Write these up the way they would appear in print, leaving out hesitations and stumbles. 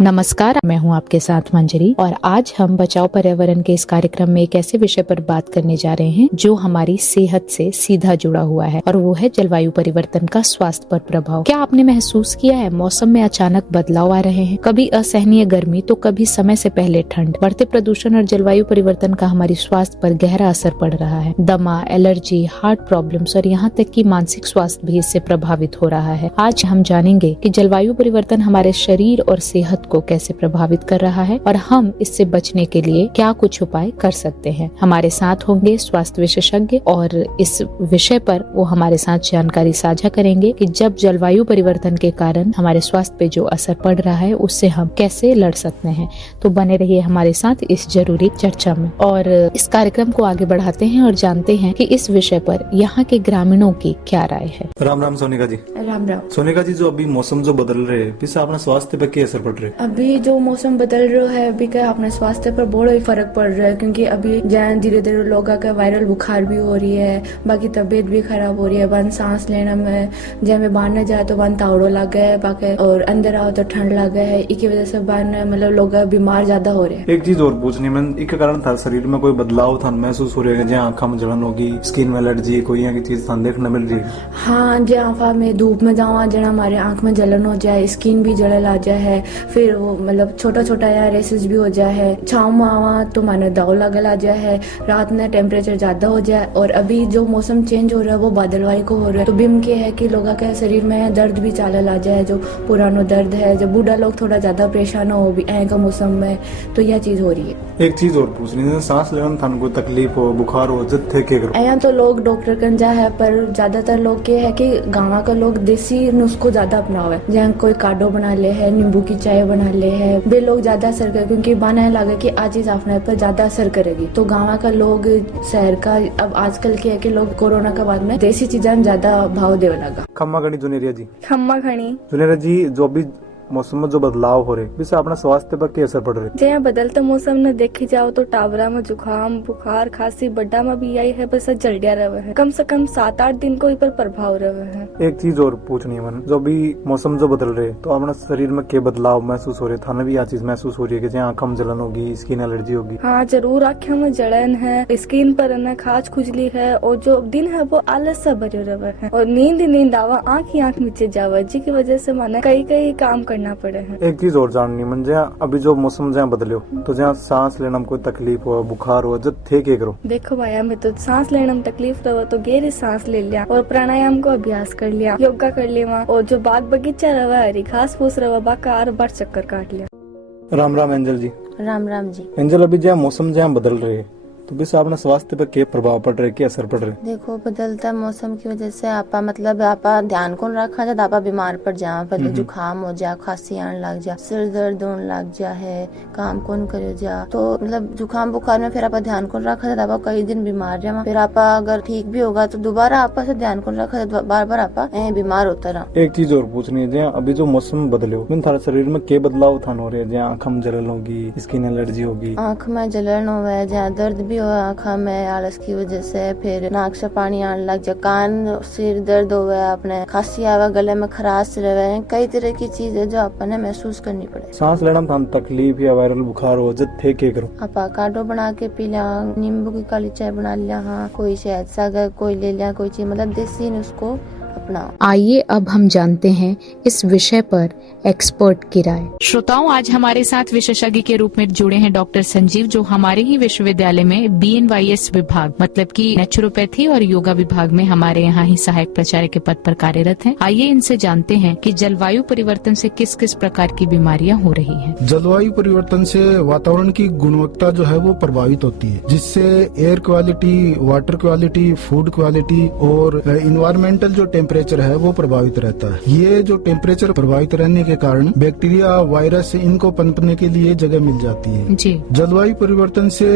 नमस्कार, मैं हूं आपके साथ मंजरी और आज हम बचाओ पर्यावरण के इस कार्यक्रम में एक ऐसे विषय पर बात करने जा रहे हैं जो हमारी सेहत से सीधा जुड़ा हुआ है और वो है जलवायु परिवर्तन का स्वास्थ्य पर प्रभाव। क्या आपने महसूस किया है मौसम में अचानक बदलाव आ रहे हैं, कभी असहनीय गर्मी तो कभी समय से पहले ठंड। बढ़ते प्रदूषण और जलवायु परिवर्तन का हमारी स्वास्थ्य पर गहरा असर पड़ रहा है। दमा, एलर्जी, हार्ट प्रॉब्लम्स और यहाँ तक कि मानसिक स्वास्थ्य भी इससे प्रभावित हो रहा है। आज हम जानेंगे कि जलवायु परिवर्तन हमारे शरीर और सेहत को कैसे प्रभावित कर रहा है और हम इससे बचने के लिए क्या कुछ उपाय कर सकते हैं। हमारे साथ होंगे स्वास्थ्य विशेषज्ञ और इस विषय पर वो हमारे साथ जानकारी साझा करेंगे कि जब जलवायु परिवर्तन के कारण हमारे स्वास्थ्य पे जो असर पड़ रहा है उससे हम कैसे लड़ सकते हैं। तो बने रहिए हमारे साथ इस जरूरी चर्चा में और इस कार्यक्रम को आगे बढ़ाते हैं और जानते हैं कि इस विषय पर यहाँ के ग्रामीणों की क्या राय है। राम राम सोनिका जी। राम राम। सोनिका जी, जो अभी मौसम जो बदल रहे हैं इससे अपना स्वास्थ्य पे क्या असर पड़ रहा है? अभी जो मौसम बदल रहा है अभी का अपने स्वास्थ्य पर बहुत ही फर्क पड़ रहा है, क्योंकि अभी जहाँ धीरे धीरे लोगों का वायरल बुखार भी हो रही है, बाकी तबीयत भी खराब हो रही है। वन सांस लेने में जहाँ में बाहर न जाए तो वन तावड़ो लग गया है बाकी, और अंदर आओ तो ठंड लग गया है। इसकी वजह से बाहर मतलब लोग बीमार ज्यादा हो रहे हैं। एक चीज और पूछनी मैं, इसके कारण था शरीर में कोई बदलाव था महसूस हो रहा है? जहाँ आँखों में जलन होगी, स्किन में एलर्जी, कोई यहाँ की चीज देखने मिल रही है? हाँ, जहाँ में धूप में जावा जहाँ हमारे आँख में जलन हो जाए, स्किन भी जलन आ जाए है, फिर वो मतलब छोटा छोटा यार रेसेस भी हो जाए है। छाव में आवा तो माने दाव लगल आ जाए है, रात में टेम्परेचर ज्यादा हो जाए। और अभी जो मौसम चेंज हो रहा है वो बादलवाई को हो रहा है, तो बिम के है कि लोगों के शरीर में दर्द भी चालल आ जाए, जो पुरानो दर्द है। जब बूढ़ा लोग थोड़ा ज्यादा परेशान हो भी का मौसम में, तो यह चीज हो रही है। एक चीज और पूछनी है, सांस लेने में को तकलीफ हो, बुखार हो, जत्थे के करो? यहाँ तो लोग डॉक्टर कन जा है, पर ज्यादातर लोग के है कि गाँव का लोग देसी नुस्खों ज्यादा अपनावे, जहाँ कोई काढ़ो बना ले है, नींबू की चाय बना ले है, वे लोग ज्यादा असर कर, क्योंकि बाना लगा कि आज चीज अपने पर ज्यादा असर करेगी। तो गाँव का लोग शहर का अब आजकल के है कि लोग कोरोना के बाद में देसी चीजें ज्यादा भाव देने लगा। खम्मा घनी जुनेरिया जी। खम्मा खणी जुनेरिया जी, जो भी मौसम में जो बदलाव हो रहे इससे अपना स्वास्थ्य पर क्या असर पड़ रहा है? जहाँ बदलता मौसम ने देखी जाओ तो टावरा में जुकाम, बुखार, खांसी, बड्डा में भी आई है, बस जल्दिया रहे है। कम से कम 7-8 दिन को पर प्रभाव रहे है। एक चीज और पूछनी है मन, जो भी मौसम जो बदल रहे तो अपना शरीर में क्या बदलाव महसूस हो रहे? थाने भी यह चीज महसूस हो रही है कि जहाँ आँखों में जलन होगी, स्किन एलर्जी होगी? हाँ जरूर, आँखों में जलन है, स्किन पर न खाज खुजली है, और जो दिन है वो आलस सा भरे रहे है, और नींद आवा, आँख ही आँख नीचे जावा, जिसकी वजह से माने कई काम करना पड़े है। चीज और जाननी मन, जहाँ अभी जो मौसम जहाँ बदले हो तो जहाँ सांस लेने में कोई तकलीफ हो, बुखार हो, जब थे क्या करो? देखो भाई, हमें तो सांस लेने में तकलीफ रहो तो गहरी सांस ले लिया और प्राणायाम को अभ्यास कर लिया, योगा कर लिया, और जो बाग बगीचा रहा, हरी घास फूस रहा, बाकार बार चक्कर काट लिया। राम राम एंजल जी। राम राम जी। एंजल, अभी जहाँ मौसम जहाँ बदल रहे तो भी अपने स्वास्थ्य पर क्या प्रभाव पड़ रहा है, क्या असर पड़ रहा है? देखो, बदलता मौसम की वजह से आपा ध्यान कौन रखा जाए, आपा बीमार पड़ जा, पहले जुकाम हो जा, खांसी आने लग जा, सिर दर्द होने लग जा है, काम कौन करे जा, तो मतलब जुकाम बुखार में फिर आपा ध्यान कौन रखा जाए, आपा कई दिन बीमार रहा, फिर आपा अगर ठीक भी होगा तो दोबारा आपा से ध्यान कौन रखा जाए, बार बार आपा बीमार होता रहा। एक चीज और पूछनी है, जहाँ अभी जो मौसम बदले हो थारा शरीर में क्या बदलाव थान हो रहे हैं? जहाँ आँख में जलन होगी, स्किन एलर्जी होगी, आँख में जलन हो, जहाँ दर्द भी हो आँख में आलस की वजह से, फिर नाक से पानी आने लग जाए, कान सिर दर्द हो गया, अपने खांसी आवा, गले में खराश रहे, कई तरह की चीजें जो अपने महसूस करनी पड़े। सांस लेने में तकलीफ या वायरल बुखार हो, जब थे क्या करो? आपा काढ़ो बना के पी लिया, नींबू की काली चाय बना लिया, हाँ कोई शहद सागर कोई ले लिया, कोई चीज मतलब देसी नुस्खो अपनाओ। आइए अब हम जानते हैं इस विषय पर एक्सपर्ट की राय। श्रोताओं, आज हमारे साथ विशेषज्ञ के रूप में जुड़े हैं डॉक्टर संजीव, जो हमारे ही विश्वविद्यालय में BNYS विभाग मतलब कि नेचुरोपैथी और योगा विभाग में हमारे यहाँ ही सहायक प्राचार्य के पद पर कार्यरत हैं। आइए इनसे जानते हैं कि जलवायु परिवर्तन से किस किस प्रकार की बीमारियां हो रही हैं। जलवायु परिवर्तन से वातावरण की गुणवत्ता जो है वो प्रभावित होती है, जिससे air quality, water quality, food quality और इन्वायरमेंटल जो टेम्परेचर है वो प्रभावित रहता है। ये जो टेम्परेचर प्रभावित रहने के कारण बैक्टीरिया, वायरस इनको पनपने के लिए जगह मिल जाती है जी। जलवायु परिवर्तन से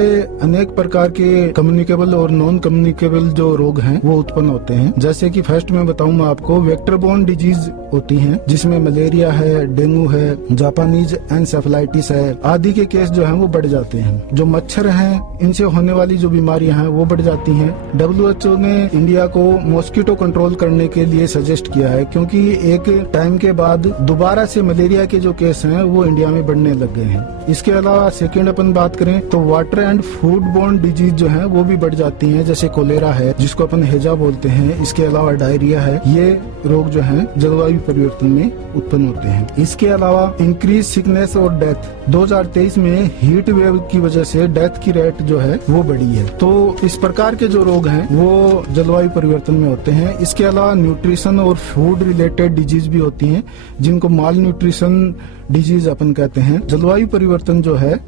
अनेक प्रकार के कम्युनिकेबल और नॉन कम्युनिकेबल जो रोग हैं वो उत्पन्न होते हैं। जैसे कि फर्स्ट में बताऊं मैं आपको, वेक्टर बोर्न डिजीज होती हैं, जिसमें मलेरिया है, डेंगू है, जापानीज एनसेफेलाइटिस है, आदि के केस जो हैं वो बढ़ जाते हैं। जो मच्छर हैं, इनसे होने वाली जो बीमारियां हैं वो बढ़ जाती हैं। WHO ने इंडिया को मॉस्किटो कंट्रोल करने के के लिए सजेस्ट किया है, क्योंकि एक टाइम के बाद दोबारा से मलेरिया के जो केस हैं वो इंडिया में बढ़ने लग गए हैं। इसके अलावा सेकेंड अपन बात करें तो water and food borne disease जो है वो भी बढ़ जाती हैं, जैसे कोलेरा है जिसको अपन हैजा बोलते हैं। इसके अलावा डायरिया है। ये रोग जो है जलवायु परिवर्तन में उत्पन्न होते हैं। इसके अलावा इंक्रीज सिकनेस और डेथ 2023 में हीट वेव की वजह से डेथ की रेट जो है वो बढ़ी है। तो इस प्रकार के जो रोग हैं वो जलवायु परिवर्तन में होते हैं। इसके अलावा न्यूट्रिशन और फूड रिलेटेड डिजीज भी होती हैं, जिनको माल न्यूट्रिशन डिजीज अपन कहते हैं। जलवायु परिवर्तन जो है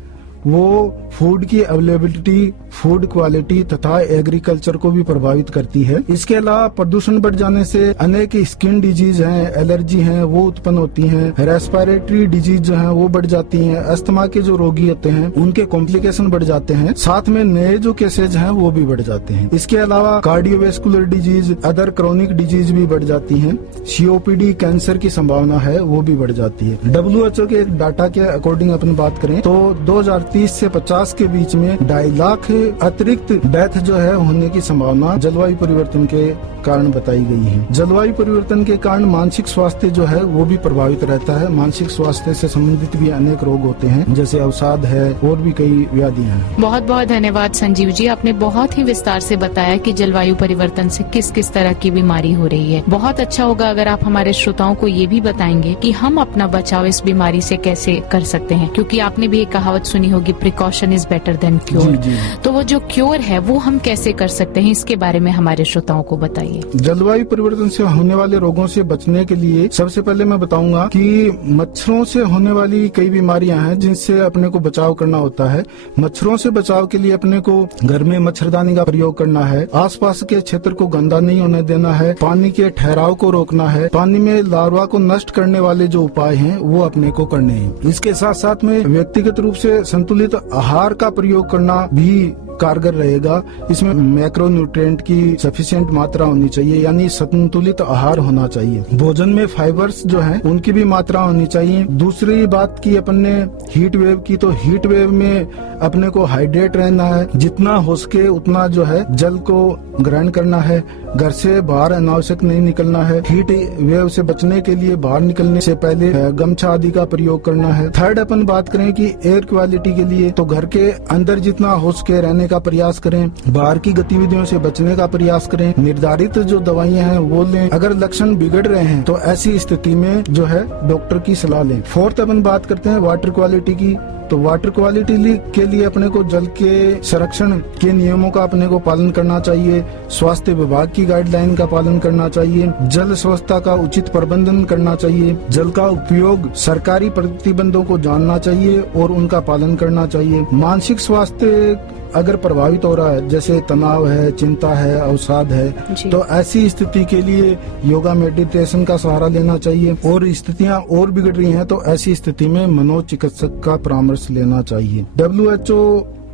वो फूड की अवेलेबिलिटी, फूड क्वालिटी तथा एग्रीकल्चर को भी प्रभावित करती है। इसके अलावा प्रदूषण बढ़ जाने से अनेक स्किन डिजीज हैं, एलर्जी हैं, वो उत्पन्न होती हैं। रेस्पिरेटरी डिजीज जो हैं वो बढ़ जाती हैं। अस्थमा के जो रोगी होते हैं उनके कॉम्प्लिकेशन बढ़ जाते हैं। साथ में नए जो केसेज हैं वो भी बढ़ जाते हैं। इसके अलावा cardiovascular disease, other chronic disease भी बढ़ जाती हैं। COPD कैंसर की संभावना है वो भी बढ़ जाती है। WHO के डाटा के अकॉर्डिंग अपन बात करें तो 2030 से 50 के बीच में 2.5 लाख अतिरिक्त डेथ जो है होने की संभावना जलवायु परिवर्तन के कारण बताई गई है। जलवायु परिवर्तन के कारण मानसिक स्वास्थ्य जो है वो भी प्रभावित रहता है। मानसिक स्वास्थ्य से संबंधित भी अनेक रोग होते हैं, जैसे अवसाद है और भी कई व्याधियां हैं। बहुत बहुत धन्यवाद संजीव जी, आपने बहुत ही विस्तार से बताया कि जलवायु परिवर्तन से किस किस तरह की बीमारी हो रही है। बहुत अच्छा होगा अगर आप हमारे श्रोताओं को ये भी बताएंगे कि हम अपना बचाव इस बीमारी से कैसे कर सकते हैं, क्योंकि आपने भी एक कहावत सुनी होगी, precaution is better than cure. तो वो जो क्योर है वो हम कैसे कर सकते हैं, इसके बारे में हमारे श्रोताओं को बताइए। जलवायु परिवर्तन से होने वाले रोगों से बचने के लिए सबसे पहले मैं बताऊंगा कि मच्छरों से होने वाली कई बीमारियां हैं जिनसे अपने को बचाव करना होता है। मच्छरों से बचाव के लिए अपने को घर में मच्छरदानी का प्रयोग करना है। आसपास के क्षेत्र को गंदा नहीं होने देना है। पानी के ठहराव को रोकना है। पानी में लार्वा को नष्ट करने वाले जो उपाय हैं वो अपने को करने हैं। इसके साथ साथ में व्यक्तिगत रूप से संतुलित आहार का प्रयोग करना भी कारगर रहेगा। इसमें मैक्रो न्यूट्रिएंट की सफिशिएंट मात्रा होनी चाहिए, यानी संतुलित आहार होना चाहिए। भोजन में फाइबर्स जो हैं उनकी भी मात्रा होनी चाहिए। दूसरी बात की अपन ने हीट वेव की, तो हीट वेव में अपने को हाइड्रेट रहना है। जितना हो सके उतना जो है जल को ग्रहण करना है। घर से बाहर अनावश्यक नहीं निकलना है। हीट वेव से बचने के लिए बाहर निकलने से पहले गमछा आदि का प्रयोग करना है। थर्ड अपन बात करें कि एयर क्वालिटी के लिए, तो घर के अंदर जितना हो सके रहने का प्रयास करें। बाहर की गतिविधियों से बचने का प्रयास करें। निर्धारित जो दवाइयां हैं वो लें। अगर लक्षण बिगड़ रहे हैं तो ऐसी स्थिति में जो है डॉक्टर की सलाह लें। फोर्थ अपन बात करते हैं वाटर क्वालिटी की, तो वाटर क्वालिटी के लिए अपने को जल के संरक्षण के नियमों का अपने को पालन करना चाहिए। स्वास्थ्य विभाग की गाइडलाइन का पालन करना चाहिए। जल स्वच्छता का उचित प्रबंधन करना चाहिए। जल का उपयोग सरकारी प्रतिबंधों को जानना चाहिए और उनका पालन करना चाहिए। मानसिक स्वास्थ्य अगर प्रभावित हो रहा है, जैसे तनाव है, चिंता है, अवसाद है, तो ऐसी स्थिति के लिए योगा मेडिटेशन का सहारा लेना चाहिए। और स्थितियां और बिगड़ रही हैं तो ऐसी स्थिति में मनोचिकित्सक का परामर्श लेना चाहिए। WHO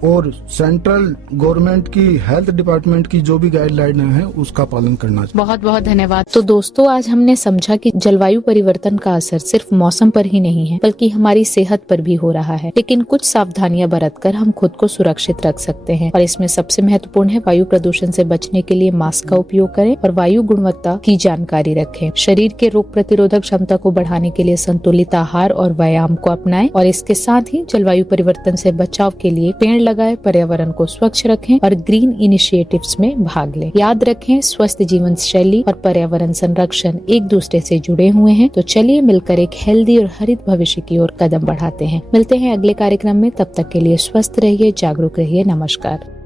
और सेंट्रल गवर्नमेंट की हेल्थ डिपार्टमेंट की जो भी गाइडलाइन है उसका पालन करना चाहिए। बहुत बहुत धन्यवाद। तो दोस्तों, आज हमने समझा कि जलवायु परिवर्तन का असर सिर्फ मौसम पर ही नहीं है बल्कि हमारी सेहत पर भी हो रहा है, लेकिन कुछ सावधानियां बरतकर हम खुद को सुरक्षित रख सकते हैं। और इसमें सबसे महत्वपूर्ण है वायु प्रदूषण से बचने के लिए मास्क का उपयोग करें और वायु गुणवत्ता की जानकारी रखें। शरीर के रोग प्रतिरोधक क्षमता को बढ़ाने के लिए संतुलित आहार और व्यायाम को अपनाएं और इसके साथ ही जलवायु परिवर्तन से बचाव के लिए पेड़ लगाएं, पर्यावरण को स्वच्छ रखें और ग्रीन इनिशिएटिव्स में भाग लें। याद रखें, स्वस्थ जीवन शैली और पर्यावरण संरक्षण एक दूसरे से जुड़े हुए हैं। तो चलिए मिलकर एक हेल्दी और हरित भविष्य की ओर कदम बढ़ाते हैं। मिलते हैं अगले कार्यक्रम में, तब तक के लिए स्वस्थ रहिए, जागरूक रहिए। नमस्कार।